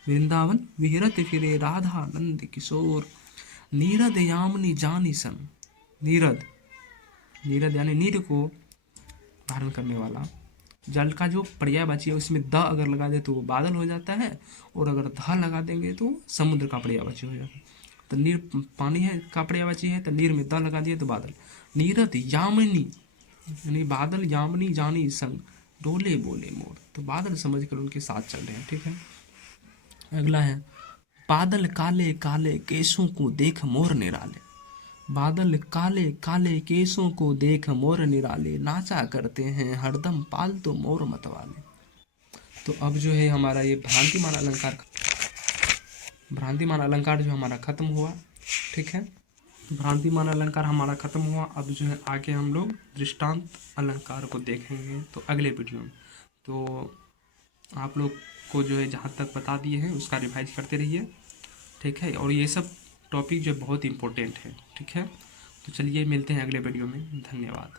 वृंदावन विहरत फिरे राधा आनंद किशोर, नीरद यामिनी जानी सन, नीरद, नीरद यानी नीर को धारण करने वाला, जल का जो पर्यायवाची है उसमें द अगर लगा दे तो वो बादल हो जाता है, और अगर ध लगा देंगे तो समुद्र का पर्यायवाची हो जाता है। तो नीर पानी है का पर्यायवाची है, तो नीर में द लगा दिए तो बादल। नीरद यामिनी यानी बादल, यामिनी जानी संग डोले बोले मोर, तो बादल समझकर उनके साथ चल रहे हैं। ठीक है, अगला है, बादल काले काले केसों को देख मोर निराले, बादल काले काले केसों को देख मोर निराले, नाचा करते हैं हरदम पालतू मोर मतवाले। तो अब जो है हमारा ये भ्रांतिमान अलंकार जो हमारा खत्म हुआ। ठीक है, भ्रांतिमान अलंकार हमारा खत्म हुआ। अब जो है आगे हम लोग दृष्टांत अलंकार को देखेंगे तो अगले वीडियो में। तो आप लोग को जो है जहाँ तक बता दिए हैं उसका रिवाइज करते रहिए। ठीक है, और ये सब टॉपिक जो बहुत इम्पोर्टेंट है। ठीक है, तो चलिए मिलते हैं अगले वीडियो में। धन्यवाद।